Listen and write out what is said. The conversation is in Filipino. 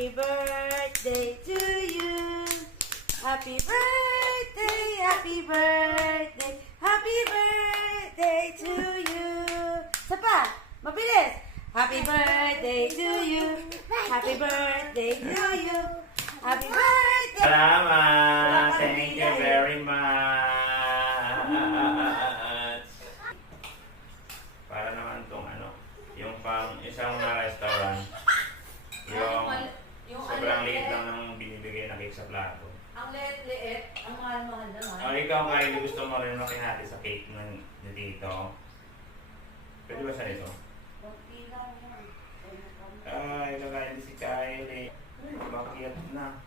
Happy birthday to you. Happy birthday, happy birthday, happy birthday to you. Isa pa, mabilis. Happy birthday to you. Happy birthday to you. Happy birthday. Salamat! Thank you very much! Para naman itong yung pang isang restaurant, yung sobrang liit lang ng binibigay na cake sa plato. Ang liit-liit, ang mahal-mahal naman. Ikaw, Kylie, gusto mo rin makinati sa cake ng dito? Pwede ba sa ito? Konti lang yan. Ay, kagaya din si Kylie. Bakit na?